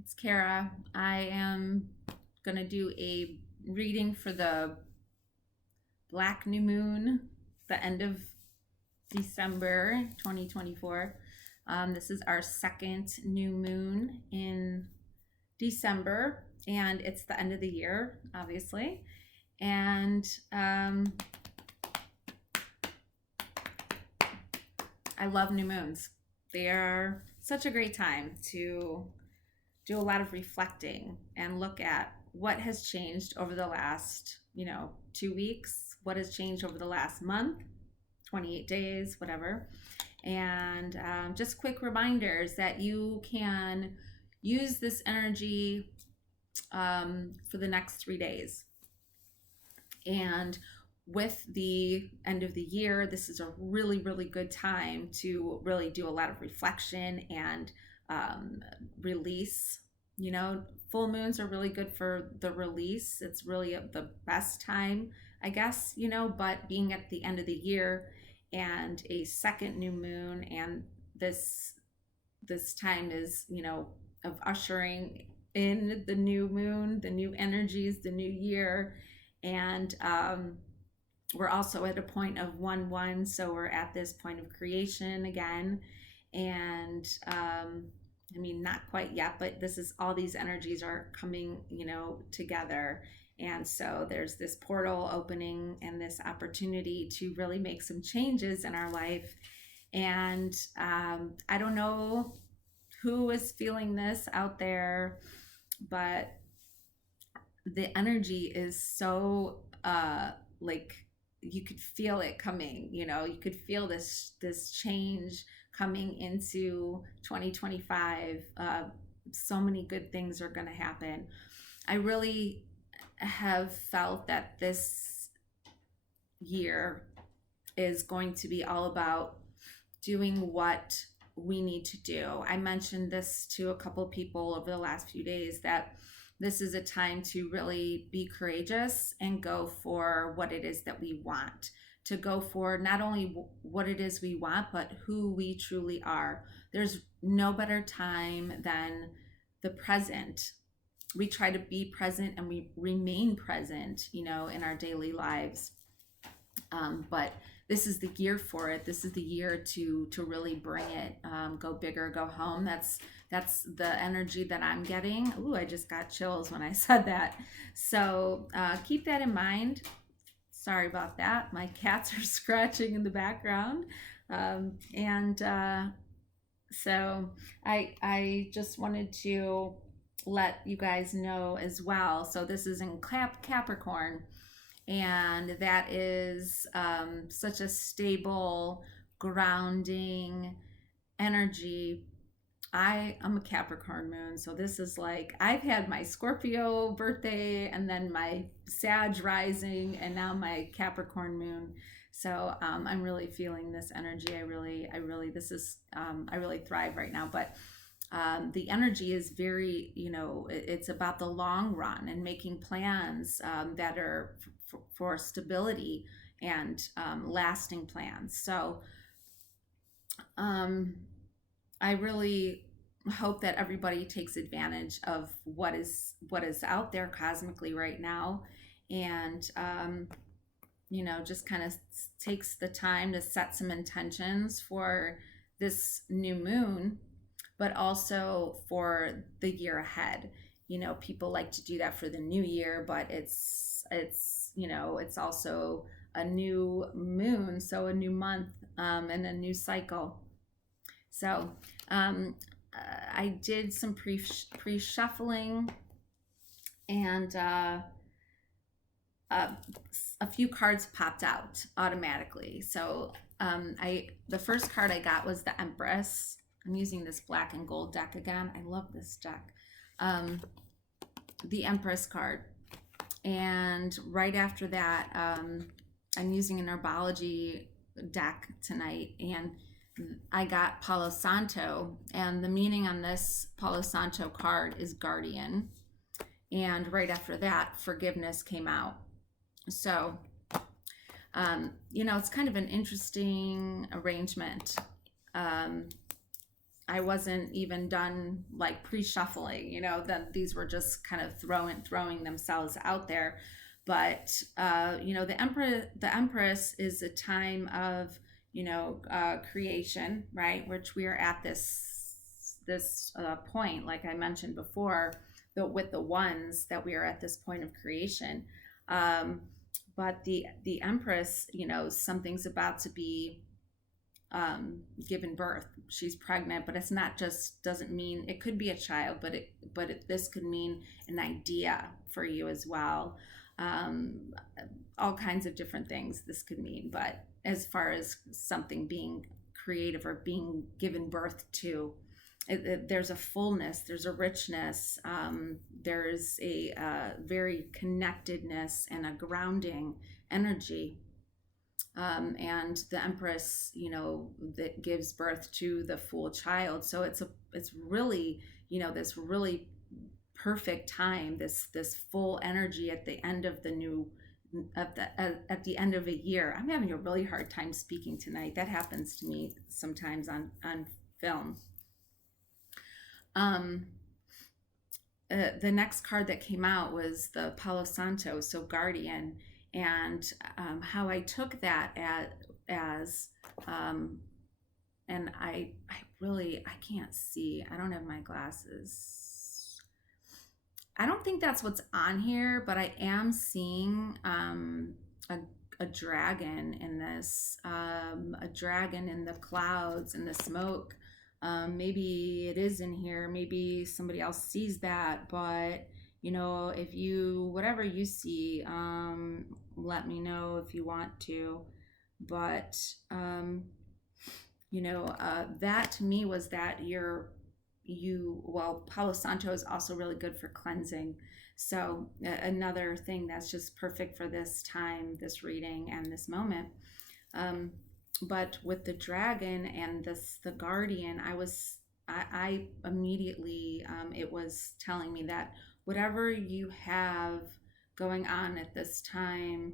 It's Kara. I am going to do a reading for the black new moon, the end of December 2024. This is our second new moon in December, and it's the end of the year, obviously. And I love new moons. They are such a great time to do a lot of reflecting and look at what has changed over the last, 2 weeks, what has changed over the last month, 28 days, whatever. And just quick reminders that you can use this energy for the next 3 days. And with the end of the year, this is a really, really good time to really do a lot of reflection and release. Full moons are really good for the release. It's really the best time, I guess, but being at the end of the year and a second new moon, and this time is, of ushering in the new moon, the new energies, the new year. And we're also at a point of 1-1, so we're at this point of creation again. And not quite yet, but this is all these energies are coming, together. And so there's this portal opening and this opportunity to really make some changes in our life. And I don't know who is feeling this out there, but the energy is so like you could feel it coming. You could feel this change coming into 2025. So many good things are going to happen. I really have felt that this year is going to be all about doing what we need to do. I mentioned this to a couple of people over the last few days, that this is a time to really be courageous and go for what it is that we want, to go for not only what it is we want, but who we truly are. There's no better time than the present. We try to be present and we remain present, in our daily lives. But this is the year for it. This is the year to really bring it. Go big or go home. That's the energy that I'm getting. Ooh, I just got chills when I said that. So keep that in mind. Sorry about that. My cats are scratching in the background. So I just wanted to let you guys know as well. So this is in Capricorn, and that is such a stable, grounding energy. I'm a Capricorn moon, so this is like, I've had my Scorpio birthday and then my Sag rising and now my Capricorn moon. So I'm really feeling this energy. I really thrive right now. But the energy is very, it's about the long run and making plans that are for stability and lasting plans. So I really hope that everybody takes advantage of what is out there cosmically right now, and just kind of takes the time to set some intentions for this new moon, but also for the year ahead. People like to do that for the new year, but it's also a new moon, so a new month, and a new cycle. So I did some pre-shuffling, and a few cards popped out automatically. So the first card I got was the Empress. I'm using this black and gold deck again. I love this deck. The Empress card. And right after that, I'm using an herbology deck tonight, and I got Palo Santo, and the meaning on this Palo Santo card is guardian. And right after that, forgiveness came out. So, it's kind of an interesting arrangement. I wasn't even done like pre-shuffling, that these were just kind of throwing themselves out there. But the Empress is a time of, creation, right? Which we are at this point, like I mentioned before, with the ones that we are at this point of creation. Um, but the Empress, something's about to be given birth. She's pregnant, but it's not just, doesn't mean it could be a child, this could mean an idea for you as well. Um, all kinds of different things this could mean, but as far as something being creative or being given birth to, there's a fullness, there's a richness, there's a very connectedness and a grounding energy. And the Empress, that gives birth to the Fool child. So it's really, this really perfect time, this full energy at the end of the new, at the end of a year. I'm having a really hard time speaking tonight. That happens to me sometimes on film. The next card that came out was the Palo Santo, so guardian, and how I took that as and I really, I can't see. I don't have my glasses. I don't think that's what's on here, but I am seeing a dragon in this, a dragon in the clouds and the smoke. Maybe it is in here. Maybe somebody else sees that, but if you, whatever you see, let me know if you want to. But that to me was that well, Palo Santo is also really good for cleansing. So another thing that's just perfect for this time, this reading, and this moment. But with the dragon and the guardian, I immediately, it was telling me that whatever you have going on at this time,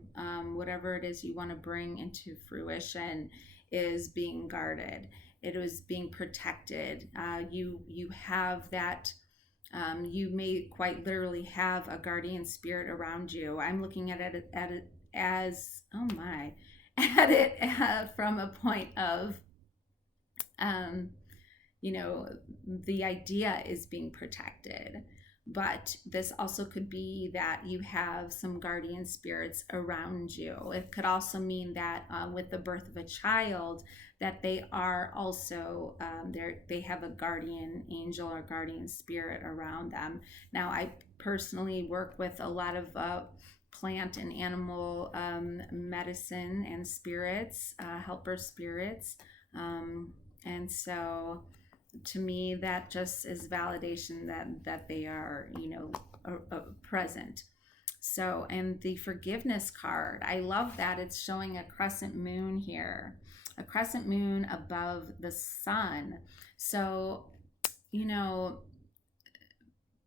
whatever it is you want to bring into fruition, is being guarded. It is being protected. You have that. You may quite literally have a guardian spirit around you. I'm looking at it as, oh my, at it from a point of, the idea is being protected. But this also could be that you have some guardian spirits around you. It could also mean that with the birth of a child, that they are also, they have a guardian angel or guardian spirit around them. Now, I personally work with a lot of plant and animal medicine and spirits, helper spirits. And so to me, that just is validation that they are, present. So, and the forgiveness card, I love that it's showing a crescent moon here, a crescent moon above the sun. So,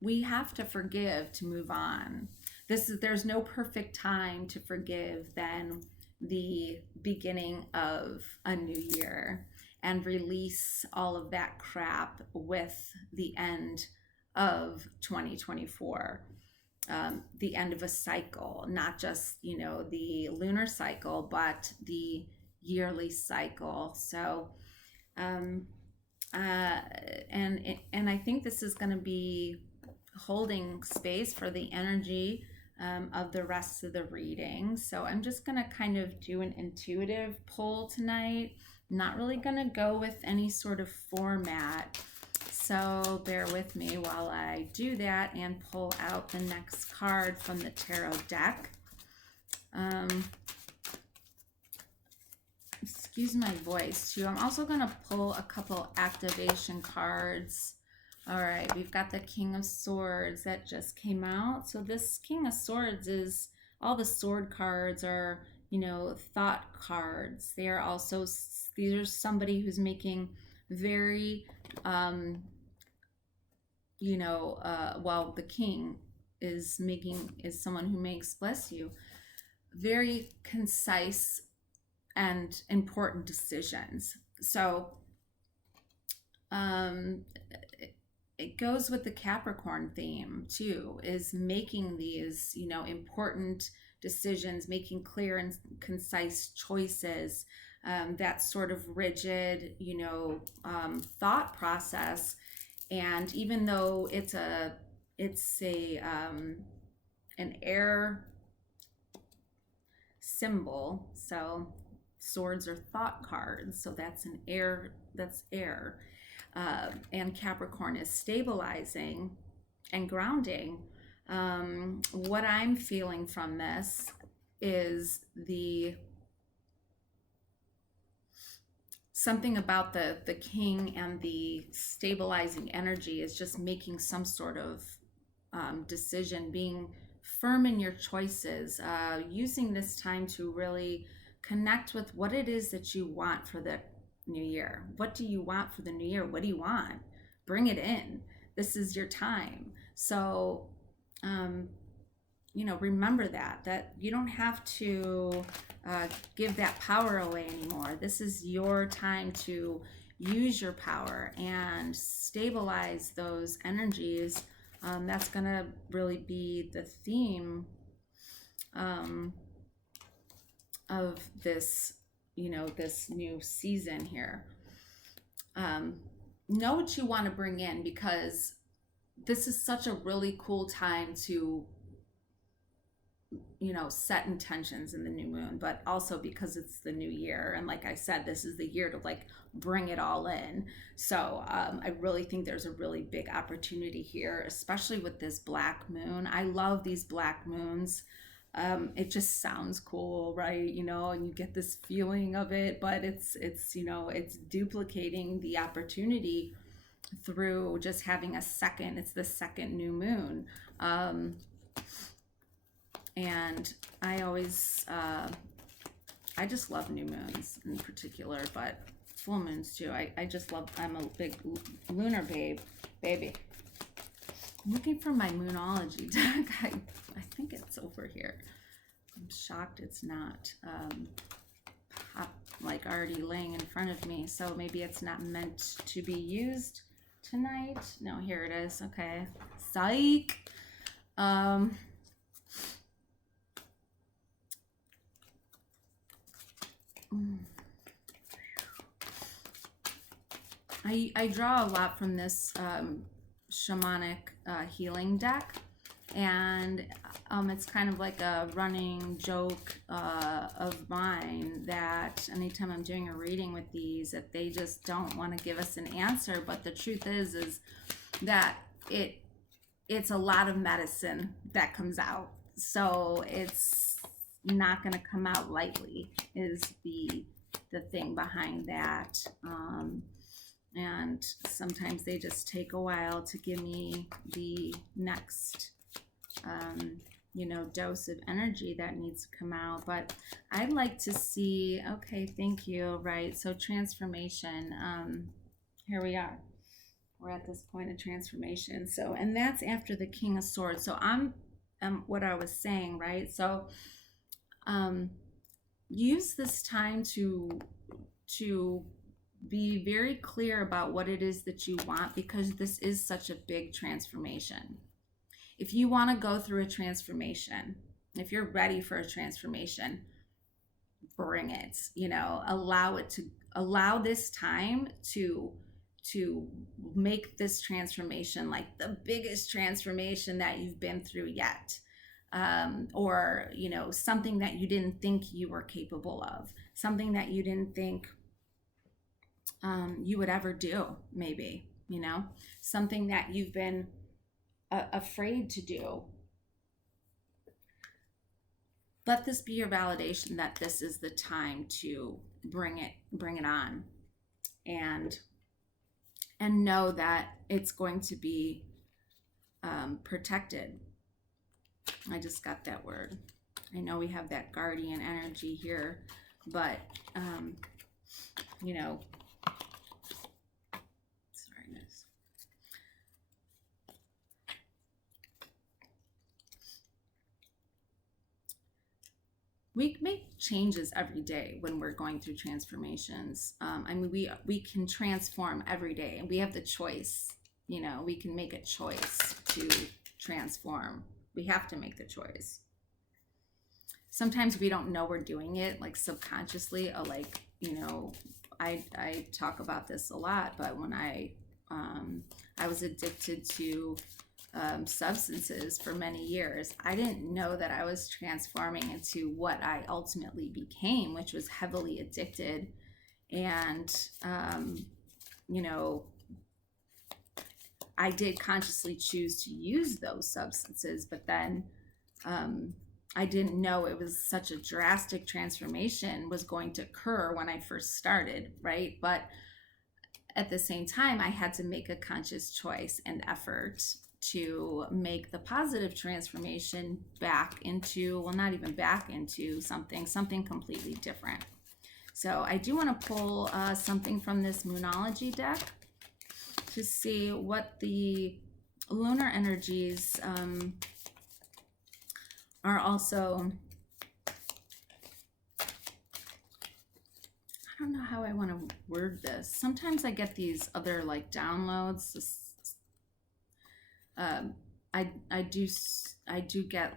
we have to forgive to move on. There's no perfect time to forgive than the beginning of a new year, and release all of that crap with the end of 2024, the end of a cycle, not just the lunar cycle, but the yearly cycle. So and I think this is going to be holding space for the energy of the rest of the reading. So I'm just going to kind of do an intuitive pull tonight. Not really going to go with any sort of format. So bear with me while I do that and pull out the next card from the tarot deck. Excuse my voice too. I'm also going to pull a couple activation cards. All right, we've got the King of Swords that just came out. So this King of Swords is, all the sword cards are, thought cards. They are also, these are somebody who's making very, well, the king is someone who makes, bless you, very concise and important decisions. So Um, it goes with the Capricorn theme too, is making these, important decisions, making clear and concise choices. That sort of rigid, thought process. And even though it's a an air symbol, so swords are thought cards, so that's air. And Capricorn is stabilizing and grounding. What I'm feeling from this is the something about the king and the stabilizing energy is just making some sort of decision, being firm in your choices, using this time to really connect with what it is that you want for the new year. What do you want for the new year? What do you want? Bring it in. This is your time. So, remember that you don't have to give that power away anymore. This is your time to use your power and stabilize those energies. That's going to really be the theme of this, this new season here. Know what you want to bring in, because this is such a really cool time to set intentions in the new moon, but also because it's the new year, and like I said, this is the year to like bring it all in. So I really think there's a really big opportunity here, especially with this black moon. I love these black moons. It just sounds cool, right? And you get this feeling of it, but it's duplicating the opportunity through just having it's the second new moon. And I always, I just love new moons in particular, but full moons too. I just love, I'm a big lunar baby. I'm looking for my moonology deck. I think it's over here. I'm shocked it's not like already laying in front of me. So maybe it's not meant to be used tonight. No, here it is. Okay. Psych. I draw a lot from this shamanic healing deck, and it's kind of like a running joke of mine that anytime I'm doing a reading with these, that they just don't want to give us an answer. But the truth is that it's a lot of medicine that comes out, so it's not going to come out lightly, is the thing behind that. And sometimes they just take a while to give me the next dose of energy that needs to come out. But I'd like to see, okay, thank you. Right, so transformation, here we are, we're at this point of transformation. So, and that's after the King of Swords. So I'm what I was saying, right? So use this time to be very clear about what it is that you want, because this is such a big transformation. If you want to go through a transformation, if you're ready for a transformation, bring it. Allow this time to make this transformation like the biggest transformation that you've been through yet. Or something that you didn't think you were capable of, something that you didn't think you would ever do, maybe, something that you've been afraid to do. Let this be your validation that this is the time to bring it on, and know that it's going to be protected. I just got that word. I know we have that guardian energy here, but sorry guys. we make changes every day when we're going through transformations. I mean, we can transform every day, and we have the choice. You know, we can make a choice to transform. We have to make the choice. Sometimes we don't know we're doing it, like subconsciously. Like, you know, I talk about this a lot, but when I was addicted to substances for many years, I didn't know that I was transforming into what I ultimately became, which was heavily addicted. And, you know, I did consciously choose to use those substances, but then I didn't know it was such a drastic transformation was going to occur when I first started, right? But at the same time, I had to make a conscious choice and effort to make the positive transformation back into, well, not even back into something completely different. So I do want to pull something from this Moonology deck to see what the lunar energies are also. I don't know how I want to word this. Sometimes I get these other like downloads. I do get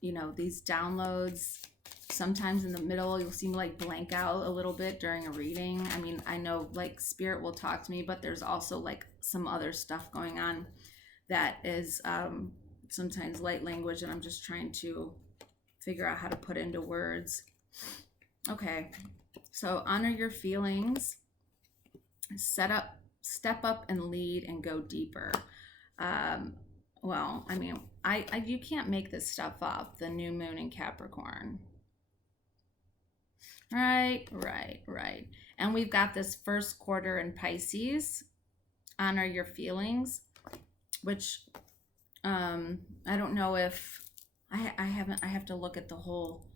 you know, these downloads. Sometimes in the middle you'll see me like blank out a little bit during a reading. I mean, I know like spirit will talk to me, but there's also like some other stuff going on that is sometimes light language, and I'm just trying to figure out how to put into words. Okay, so honor your feelings, step up and lead, and go deeper. Well, I mean, you can't make this stuff up. The new moon in Capricorn. Right. And we've got this first quarter in Pisces. Honor your feelings, which I don't know if I have to look at the whole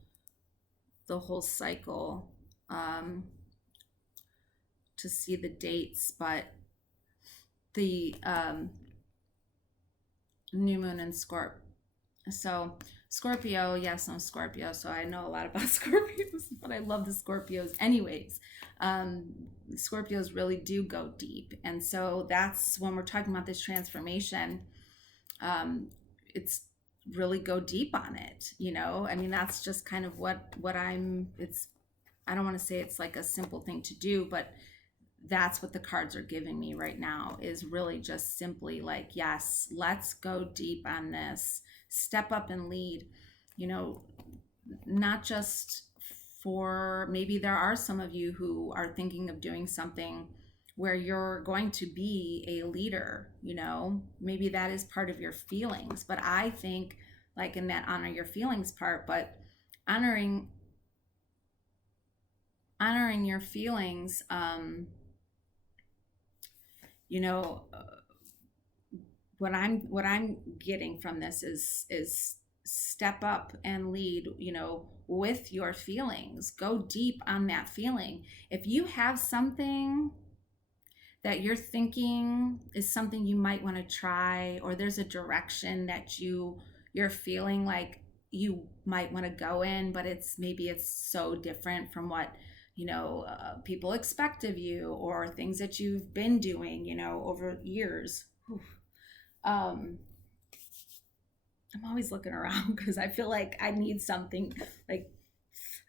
cycle to see the dates, but the new moon in Scorpio, yes, I'm Scorpio, so I know a lot about Scorpios, but I love the Scorpios anyways. Scorpios really do go deep, and so that's when we're talking about this transformation. It's really go deep on it, you know. I mean, that's just kind of what it's, I don't want to say it's like a simple thing to do, but that's what the cards are giving me right now, is really just simply like, yes, let's go deep on this, step up and lead, you know, not just for, maybe there are some of you who are thinking of doing something where you're going to be a leader, you know, maybe that is part of your feelings. But I think like in that honor your feelings part, but honoring your feelings, you know, what I'm getting from this is step up and lead, you know, with your feelings. Go deep on that feeling. If you have something that you're thinking is something you might want to try, or there's a direction that you're feeling like you might want to go in, but maybe it's so different from what, you know, people expect of you, or things that you've been doing, you know, over years. I'm always looking around because I feel like I need something. Like,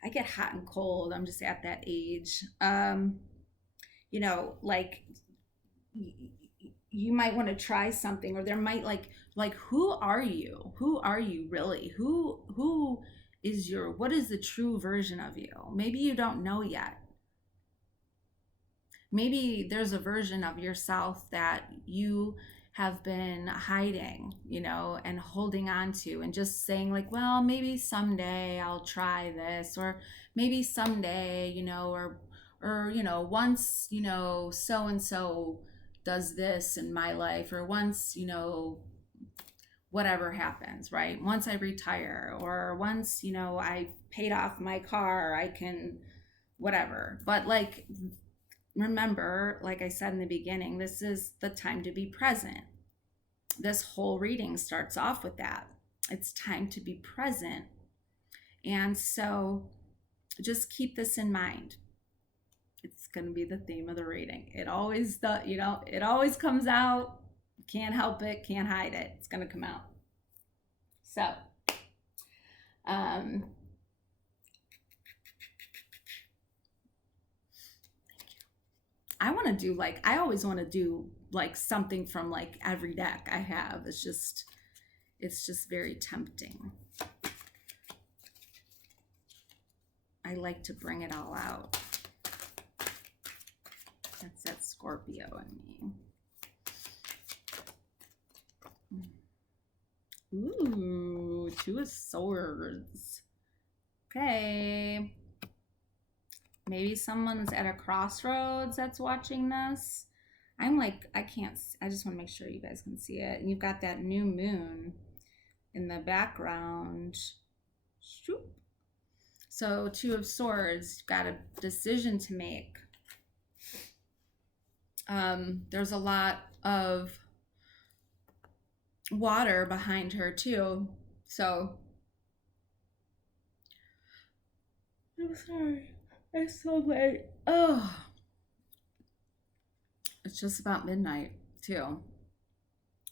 I get hot and cold. I'm just at that age. You know, like you might want to try something, or there might like who are you really, who is what is the true version of you? Maybe you don't know yet. Maybe there's a version of yourself that you have been hiding, you know, and holding on to, and just saying like, well, maybe someday I'll try this, or maybe someday, you know, or you know, once, you know, so and so does this in my life, or once, you know, whatever happens, right? Once I retire, or once, you know, I paid off my car, I can whatever. But like, remember, like I said in the beginning, this is the time to be present. This whole reading starts off with that. It's time to be present And so just keep this in mind. It's going to be the theme of the reading. It always does, you know, it always comes out. Can't help it, can't hide it. It's going to come out. So, um, I want to do like, I always want to do like something from like every deck I have. It's just very tempting. I like to bring it all out. That's that Scorpio in me. Ooh, Two of Swords. Okay. Maybe someone's at a crossroads that's watching this. I'm like, I just want to make sure you guys can see it. And you've got that new moon in the background. Shoop. So Two of Swords, you've got a decision to make. There's a lot of water behind her too. So I'm sorry. It's so late. Oh. It's just about midnight too.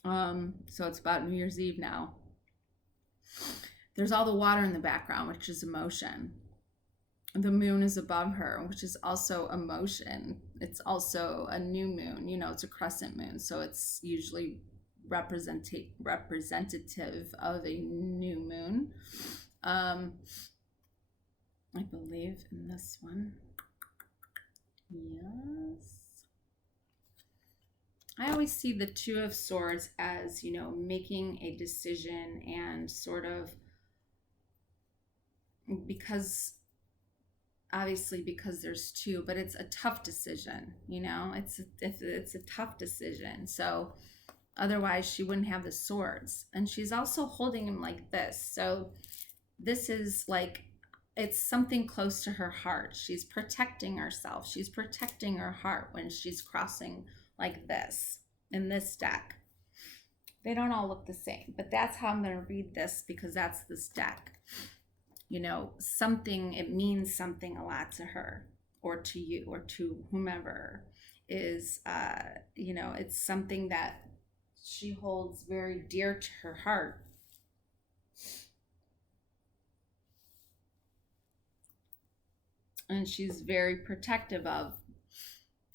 So it's about New Year's Eve now. There's all the water in the background, which is emotion. The moon is above her, which is also emotion. It's also a new moon. You know, it's a crescent moon, so it's usually representative of a new moon. I believe in this one. Yes. I always see the Two of Swords as, you know, making a decision and sort of, because obviously because there's two, but it's a tough decision, you know, it's a tough decision. So otherwise she wouldn't have the swords. And she's also holding him like this. So this is like, it's something close to her heart. She's protecting herself. She's protecting her heart when she's crossing like this in this deck. They don't all look the same, but that's how I'm going to read this because that's this deck. You know, something, it means something a lot to her or to you or to whomever is, you know, it's something that she holds very dear to her heart. And she's very protective of,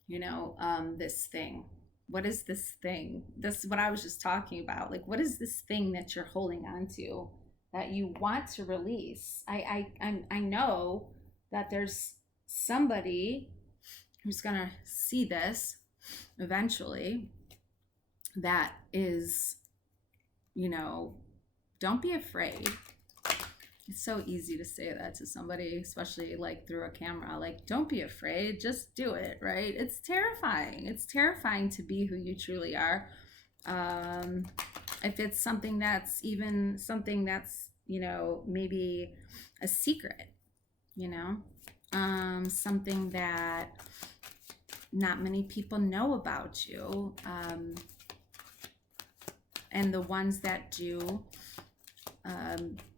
you know, this thing. What is this thing? This is what I was just talking about. Like, what is this thing that you're holding on to that you want to release? I know that there's somebody who's gonna see this eventually that is, you know, don't be afraid. It's so easy to say that to somebody, especially like through a camera. Like, don't be afraid, just do it, right? It's terrifying. It's terrifying to be who you truly are. If it's something that's even something that's, you know, maybe a secret, you know, something that not many people know about you. And the ones that do,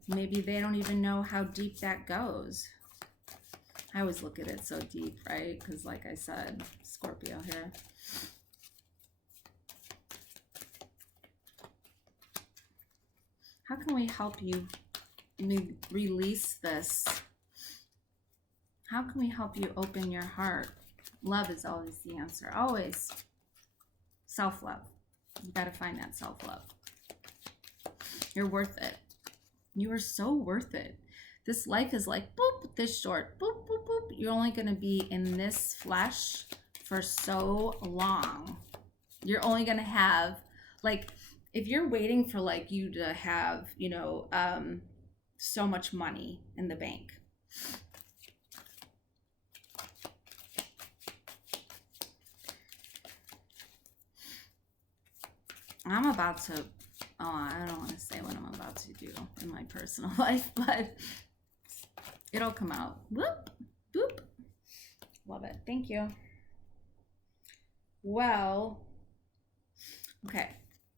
maybe they don't even know how deep that goes. I always look at it so deep, right? Because like I said, Scorpio here. How can we help you release this? How can we help you open your heart? Love is always the answer. Always. Self-love. You got to find that self-love. You're worth it. You are so worth it. This life is like, boop, this short, boop, boop, boop. You're only going to be in this flesh for so long. You're only going to have, like, if you're waiting for, like, you to have, you know, so much money in the bank. I'm about to, oh, I don't want to say what I'm about to do in my personal life, but it'll come out. Whoop, boop. Love it. Thank you. Well, okay.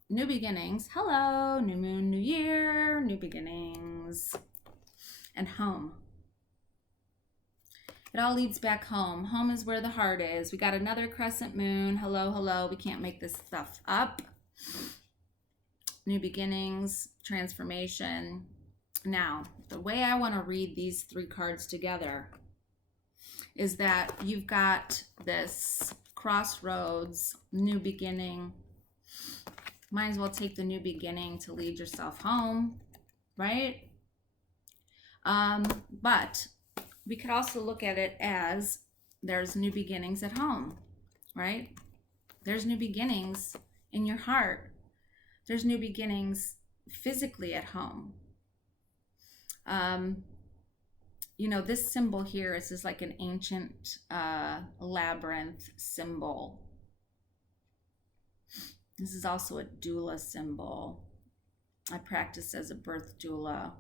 New beginnings. Hello, new moon, new year, new beginnings. and home. It all leads back home. Home is where the heart is. We got another crescent moon. Hello, hello. We can't make this stuff up. New beginnings, transformation. Now, the way I want to read these 3 cards together is that you've got this crossroads, new beginning. Might as well take the new beginning to lead yourself home, right? But we could also look at it as there's new beginnings at home, right? There's new beginnings in your heart. There's new beginnings physically at home. You know, this symbol here is just like an ancient labyrinth symbol. This is also a doula symbol. I practiced as a birth doula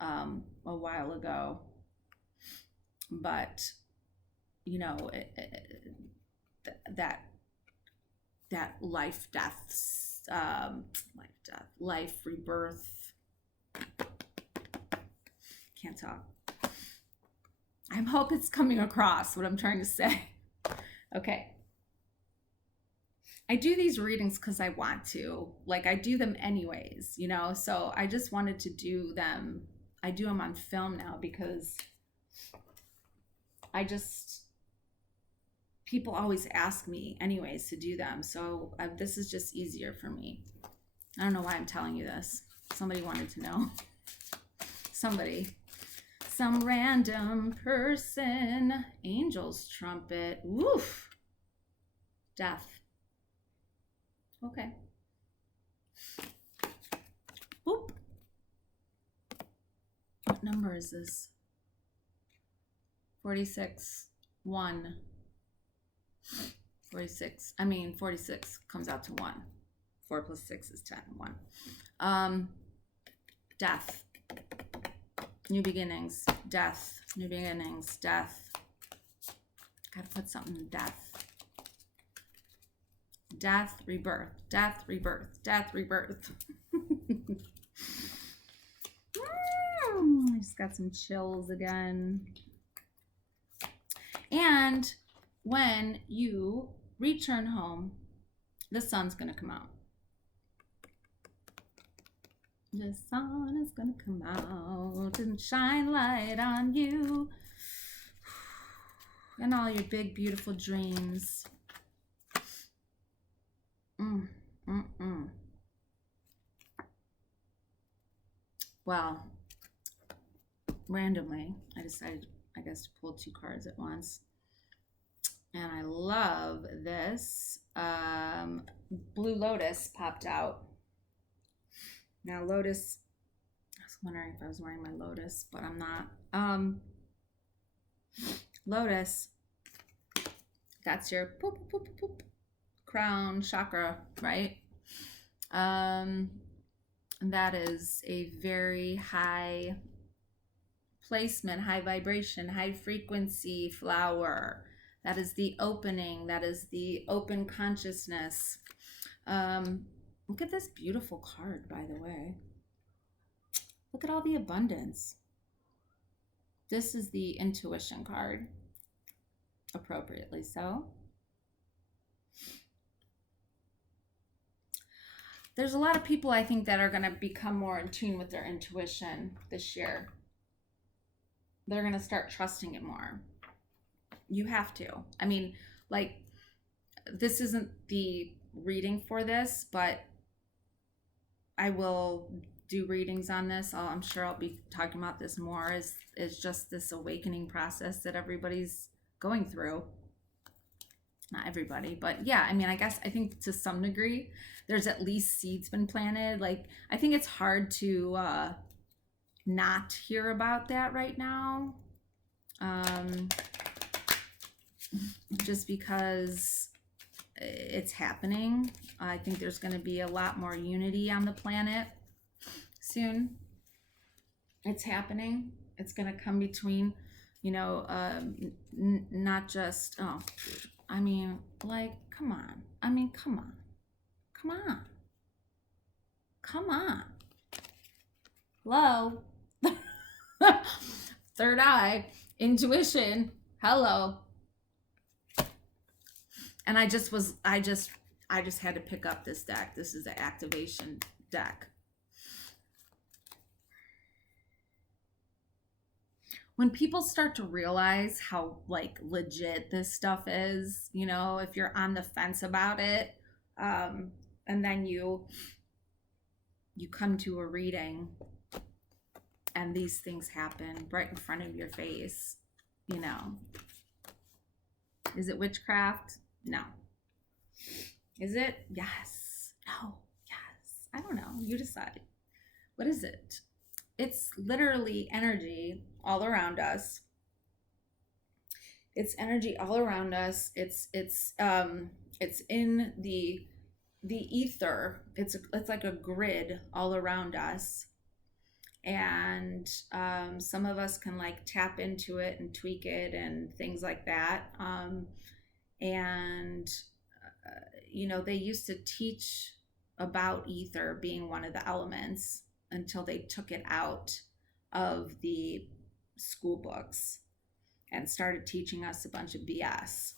a while ago. But, you know, that life, death, life, rebirth. Can't talk. I hope it's coming across what I'm trying to say. Okay. I do these readings because I want to. Like, I do them anyways, you know? So I just wanted to do them. I do them on film now because people always ask me anyways to do them. So this is just easier for me. I don't know why I'm telling you this. Somebody wanted to know. Somebody. Some random person. Angel's trumpet. Woof. Death. Okay. Boop. What number is this? 46. 1. 46. 46 comes out to 1. 4 plus 6 is 10. 1. Death. New beginnings. Death. New beginnings. Death. Gotta put something in death. Death, rebirth. Death, rebirth. Death, rebirth. I just got some chills again. And when you return home, the sun's going to come out. The sun is going to come out and shine light on you and all your big, beautiful dreams. Well, randomly, I decided, I guess, to pull 2 cards at once. And I love this. Blue Lotus popped out. Now, Lotus, I was wondering if I was wearing my Lotus, but I'm not. Lotus, that's your poop, poop, poop, poop, crown chakra, right? That is a very high placement, high vibration, high frequency flower. That is the opening. That is the open consciousness. Look at this beautiful card, by the way. Look at all the abundance. This is the intuition card, appropriately so. There's a lot of people, I think, that are going to become more in tune with their intuition this year. They're going to start trusting it more. You have to. I mean, like, this isn't the reading for this, but I will do readings on this. I'm sure I'll be talking about this more. Is just this awakening process that everybody's going through. Not everybody, but yeah, I mean, I think to some degree, there's at least seeds been planted. Like, I think it's hard to not hear about that right now. Just because it's happening. I think there's going to be a lot more unity on the planet soon. It's happening. It's going to come between, you know, not just, I mean, like, come on. I mean, come on. Come on. Come on. Hello? Third eye, intuition. Hello. And I just had to pick up this deck. This is the activation deck. When people start to realize how like legit this stuff is, you know, if you're on the fence about it, and then you come to a reading and these things happen right in front of your face, you know. Is it witchcraft? No. Is it? Yes. No. Yes. I don't know. You decide. What is it? It's literally energy all around us. It's energy all around us. It's in the ether. It's like a grid all around us. And some of us can like tap into it and tweak it and things like that. You know, they used to teach about ether being one of the elements until they took it out of the school books and started teaching us a bunch of BS.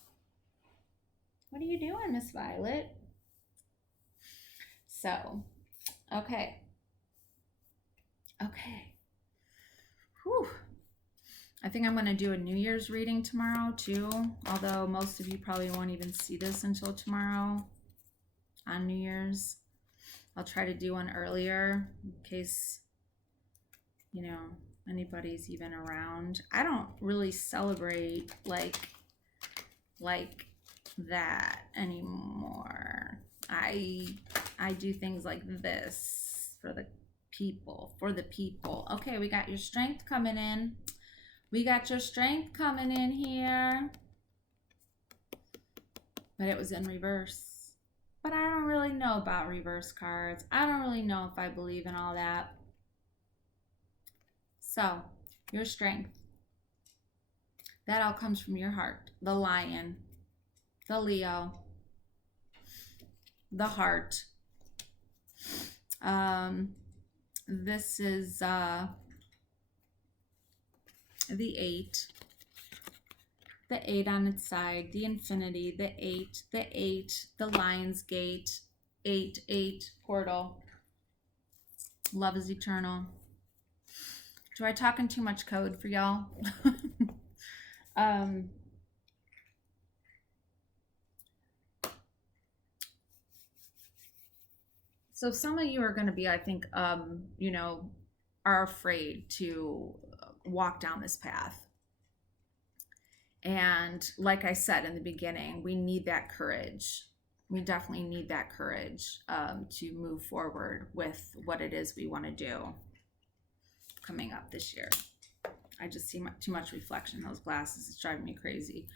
What are you doing, Miss Violet? So, okay. Whew. I think I'm going to do a New Year's reading tomorrow too, although most of you probably won't even see this until tomorrow on New Year's. I'll try to do one earlier in case, you know, anybody's even around. I don't really celebrate like that anymore. I do things like this for the people. Okay, we got your strength coming in. We got your strength coming in here. But it was in reverse. But I don't really know about reverse cards. I don't really know if I believe in all that. So, your strength. That all comes from your heart. The Lion. The Leo. The Heart. This is the 8. The 8 on its side, the infinity, the 8, the Lion's Gate, 8 portal. Love is eternal. Do I talk in too much code for y'all? So some of you are going to be, I think, you know, are afraid to walk down this path. And like I said in the beginning, we need that courage. We definitely need that courage to move forward with what it is we want to do coming up this year. I just see too much reflection in those glasses. It's driving me crazy.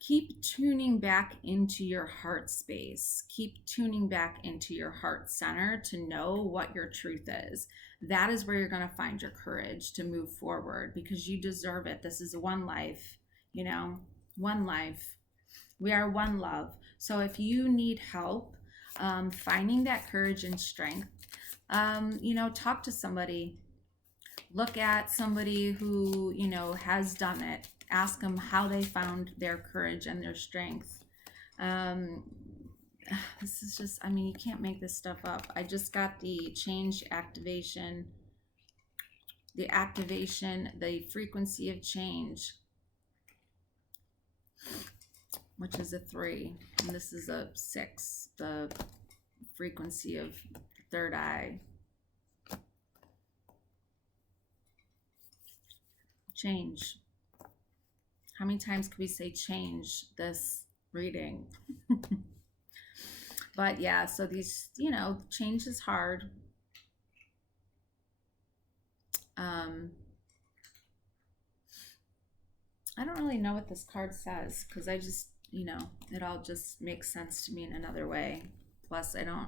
Keep tuning back into your heart space. Keep tuning back into your heart center to know what your truth is. That is where you're going to find your courage to move forward because you deserve it. This is one life, you know, one life. We are one love. So if you need help finding that courage and strength, you know, talk to somebody. Look at somebody who, you know, has done it. Ask them how they found their courage and their strength. This is just, I mean, you can't make this stuff up. I just got the change activation, the frequency of change, which is a 3. And this is a 6, the frequency of third eye. Change. How many times can we say change this reading? But yeah, so these, you know, change is hard. I don't really know what this card says because I just, you know, it all just makes sense to me in another way. Plus, a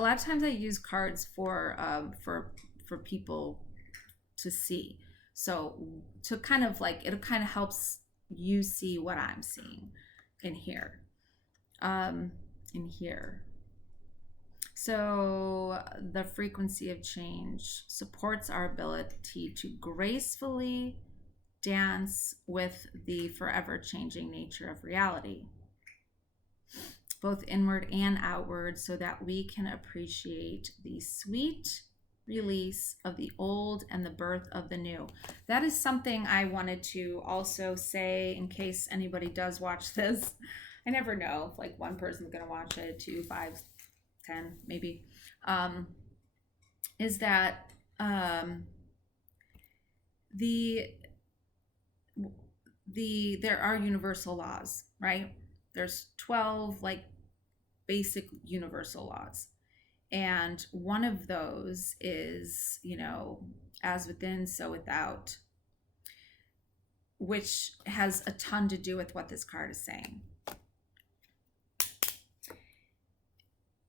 lot of times I use cards for people to see. So to kind of like, it kind of helps you see what I'm seeing in here. So the frequency of change supports our ability to gracefully dance with the forever changing nature of reality, both inward and outward, so that we can appreciate the sweet release of the old and the birth of the new. That is something I wanted to also say in case anybody does watch this. I never know if like one person's gonna watch it, 2, 5, 10 maybe. Is that there are universal laws, right? There's 12 like basic universal laws. And one of those is, as within, so without, which has a ton to do with what this card is saying.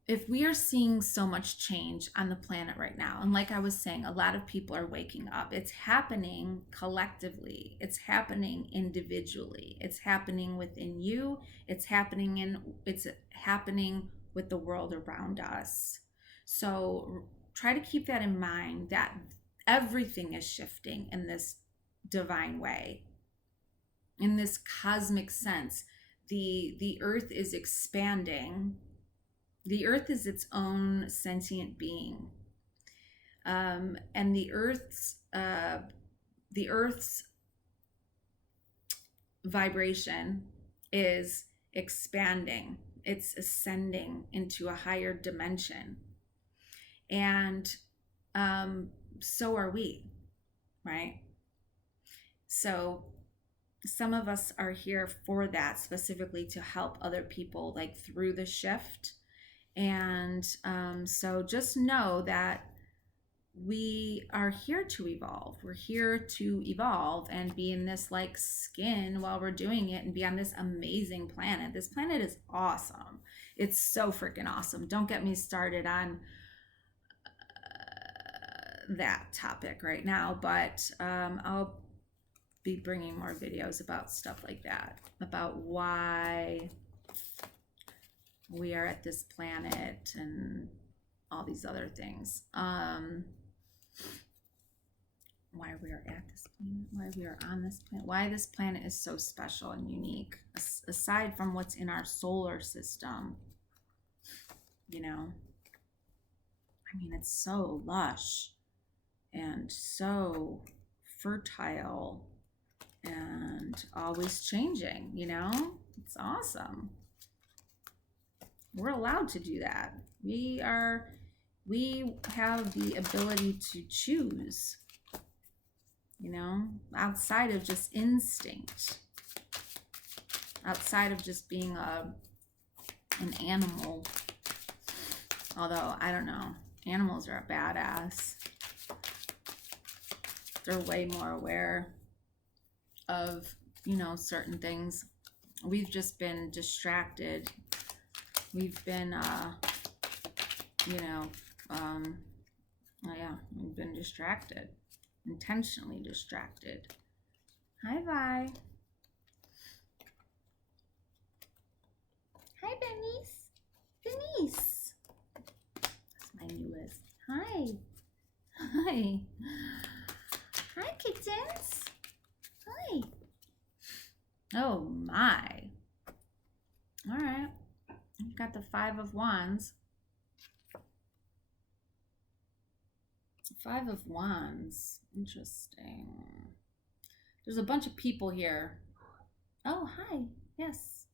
If we are seeing so much change on the planet right now, and like I was saying, a lot of people are waking up. It's happening collectively. It's happening individually. It's happening within you. It's happening with the world around us. So try to keep that in mind, that everything is shifting in this divine way, in this cosmic sense. The earth is expanding. The earth is its own sentient being, and the earth's vibration is expanding. It's ascending into a higher dimension, and so are we, right? So some of us are here for that, specifically to help other people like through the shift. And so just know that we are here to evolve. We're here to evolve and be in this like skin while we're doing it and be on this amazing planet. This planet is awesome. It's so freaking awesome. Don't get me started on that topic right now, but I'll be bringing more videos about stuff like that, about why we are at this planet and all these other things. Why we are at this planet, why we are on this planet, why this planet is so special and unique, aside from what's in our solar system. I mean, it's so lush and so fertile and always changing, it's awesome. We're allowed to do that. We have the ability to choose, outside of just instinct, outside of just being an animal. Although, I don't know, animals are a badass. They're way more aware of, certain things. We've just been distracted. We've been, we've been distracted, intentionally distracted. Hi, Vi. Hi, Denise. Denise. That's my newest. Hi. Hi. Hi, kittens. Hi. Oh, my. All right. You've got the 5 of Wands. 5 of Wands. Interesting. There's a bunch of people here. Oh, hi. Yes.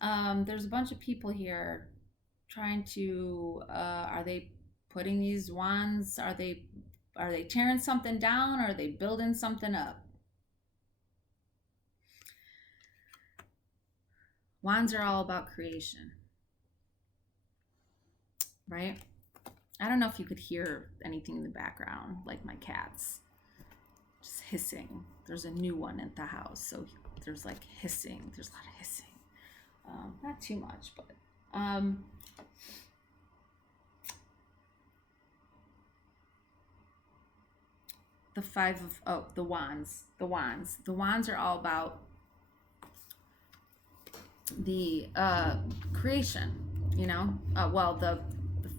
There's a bunch of people here trying to, are they putting these wands, are they tearing something down, or are they building something up? Wands are all about creation, right? I don't know if you could hear anything in the background, like my cats just hissing. There's a new one at the house, so there's like hissing. There's a lot of hissing. Not too much, but the 5 of the wands. The wands are all about the creation. you know, well, the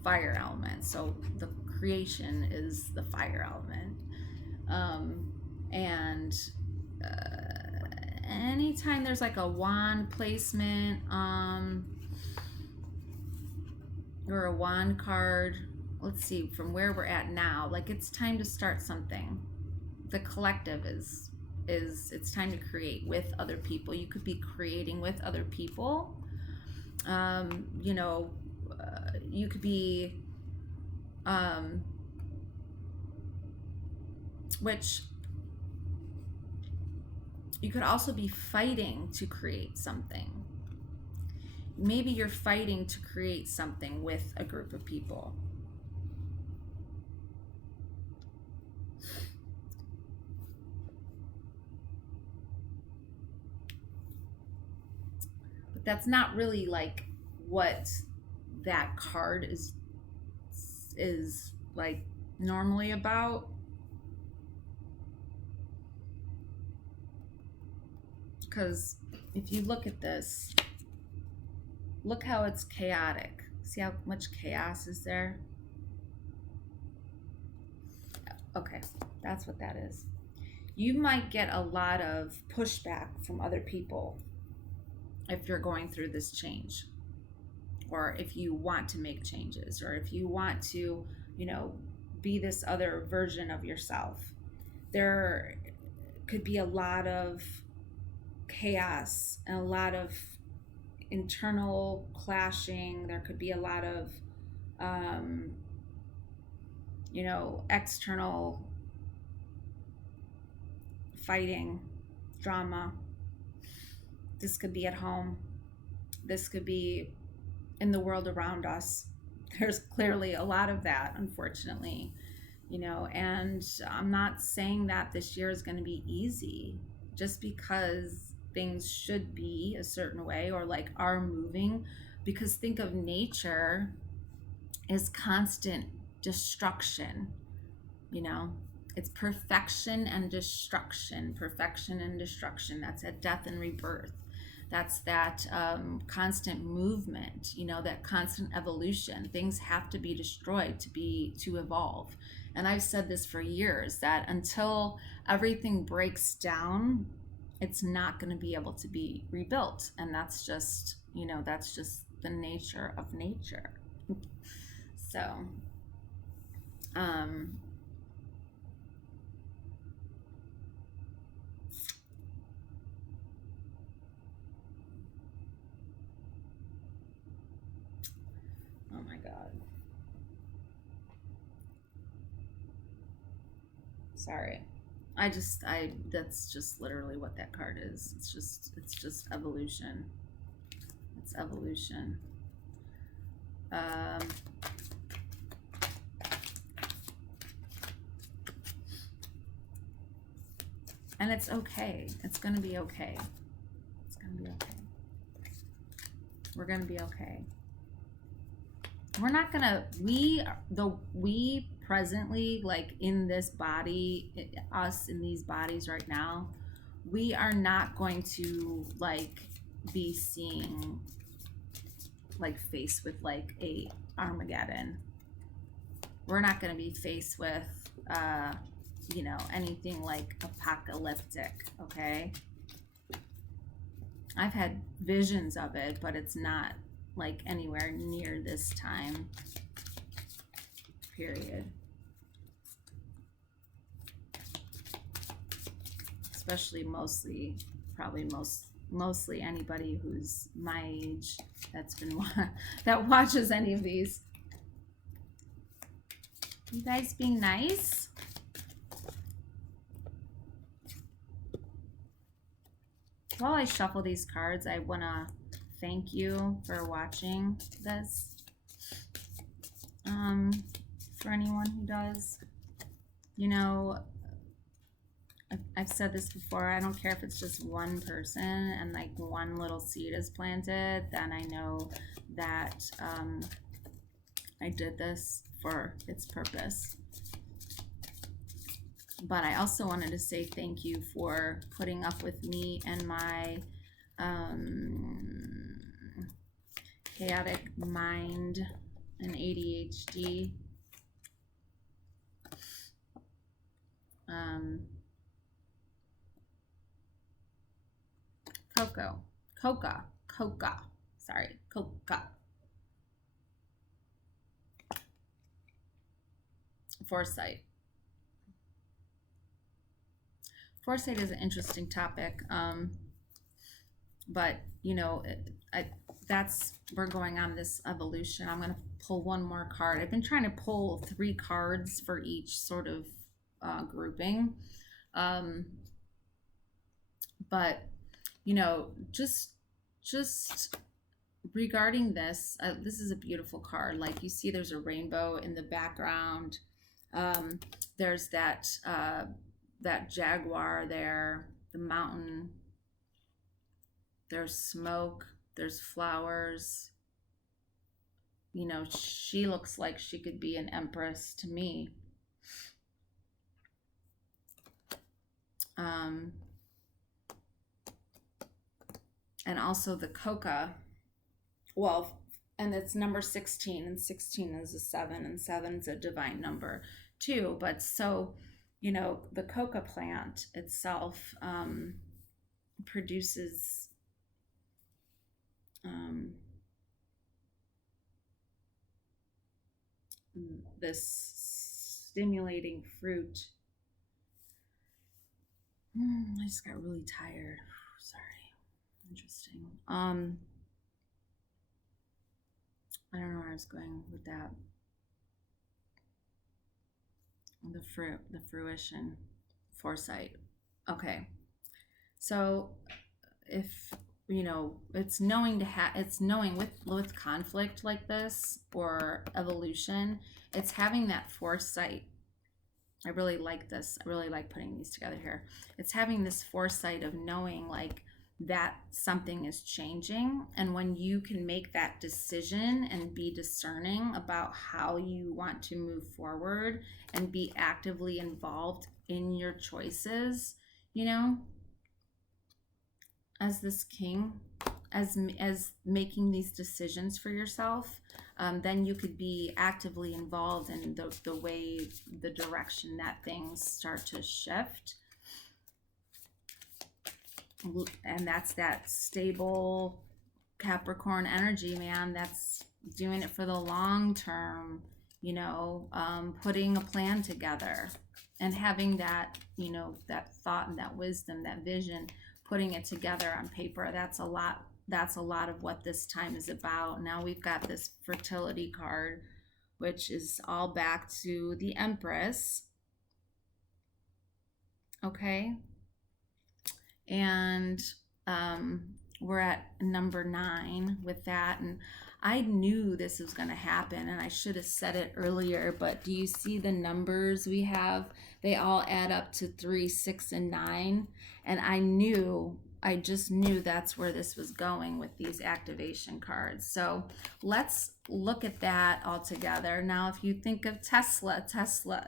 fire element. So the creation is the fire element. And anytime there's like a wand placement, or a wand card, let's see, from where we're at now, like it's time to start something. The collective is it's time to create with other people. You could be creating with other people. You know, you could be, which you could also be fighting to create something. Maybe you're fighting to create something with a group of people. But that's not really like what that card is like normally about. Because if you look at this, look how it's chaotic. See how much chaos is there? Okay, that's what that is. You might get a lot of pushback from other people if you're going through this change, or if you want to make changes, or if you want to, you know, be this other version of yourself. There could be a lot of chaos and a lot of internal clashing. There could be a lot of you know, external fighting, drama. This could be at home. This could be in the world around us. There's clearly a lot of that, unfortunately, you know, and I'm not saying that this year is going to be easy just because things should be a certain way or like are moving, because think of nature as constant destruction, you know, it's perfection and destruction, perfection and destruction. That's at death and rebirth. That's that constant movement, you know, that constant evolution. Things have to be destroyed to evolve. And I've said this for years, that until everything breaks down, it's not going to be able to be rebuilt. And that's just, you know, that's just the nature of nature. So, oh my God. Sorry. That's just literally what that card is. It's just evolution. It's evolution. And it's okay. It's gonna be okay. It's gonna be okay. We're gonna be okay. We're not gonna, we presently, like in this body, us in these bodies right now, we are not going to like be seeing, like faced with like a Armageddon. We're not going to be faced with you know, anything like apocalyptic. Okay, I've had visions of it, but it's not like anywhere near this time period. Especially mostly anybody who's my age that watches any of these. You guys being nice? While I shuffle these cards, I want to thank you for watching this. For anyone who does, you know, I've said this before, I don't care if it's just one person and like one little seed is planted, then I know that I did this for its purpose. But I also wanted to say thank you for putting up with me and my chaotic mind and ADHD. Coca. Foresight. Foresight is an interesting topic, but you know, we're going on this evolution. I'm going to pull one more card. I've been trying to pull 3 cards for each sort of grouping, but you know, just regarding this, this is a beautiful card. Like you see, there's a rainbow in the background. There's that jaguar there, the mountain. There's smoke. There's flowers. You know, she looks like she could be an empress to me. And also the coca. Well, and it's number 16, and 16 is a 7, and 7 is a divine number too. But so, you know, the coca plant itself produces this stimulating fruit. I just got really tired. Sorry. Interesting. I don't know where I was going with that. The fruition, foresight. Okay. So if you know, it's knowing it's knowing with conflict like this or evolution, it's having that foresight. I really like this. I really like putting these together here. It's having this foresight of knowing like that something is changing, and when you can make that decision and be discerning about how you want to move forward and be actively involved in your choices, you know, as this king, as making these decisions for yourself, then you could be actively involved in the way, the direction that things start to shift. And that's that stable Capricorn energy, man. That's doing it for the long term, you know, putting a plan together and having that, you know, that thought and that wisdom, that vision, putting it together on paper. That's a lot of what this time is about. Now we've got this fertility card, which is all back to the Empress. Okay. And we're at number 9 with that. And I knew this was going to happen, and I should have said it earlier, but do you see the numbers we have? They all add up to 3, 6, and 9. And I just knew that's where this was going with these activation cards. So let's look at that all together. Now, if you think of Tesla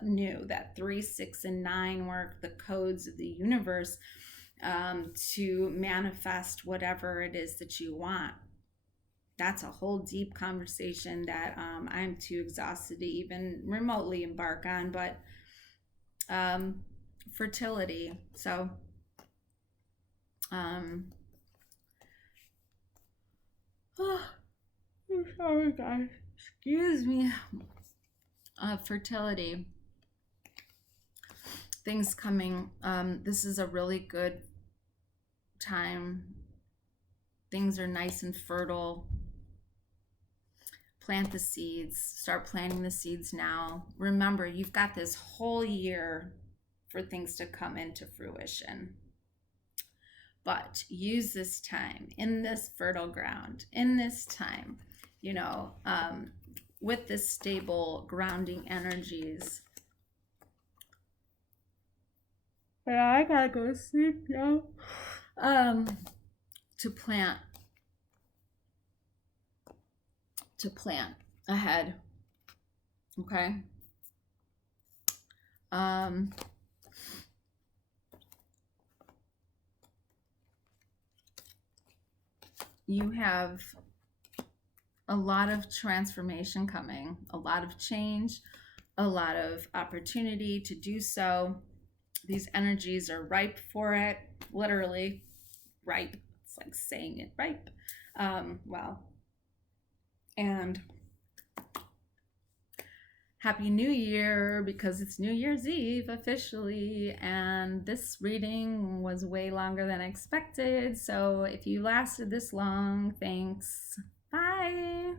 knew that 3, 6, and 9 were the codes of the universe to manifest whatever it is that you want. That's a whole deep conversation that I'm too exhausted to even remotely embark on, but fertility. So I'm sorry guys, excuse me. Fertility, things coming. This is a really good time. Things are nice and fertile. Plant the seeds. Start planting the seeds now. Remember, you've got this whole year for things to come into fruition. But use this time in this fertile ground, in this time, you know, with this stable grounding energies. Yeah, I gotta go to sleep now. To plant ahead. Okay. You have a lot of transformation coming, a lot of change, a lot of opportunity to do so. These energies are ripe for it, literally ripe. It's like saying it ripe. Well, and Happy New Year, because it's New Year's Eve officially, and this reading was way longer than expected. So if you lasted this long, thanks. Bye.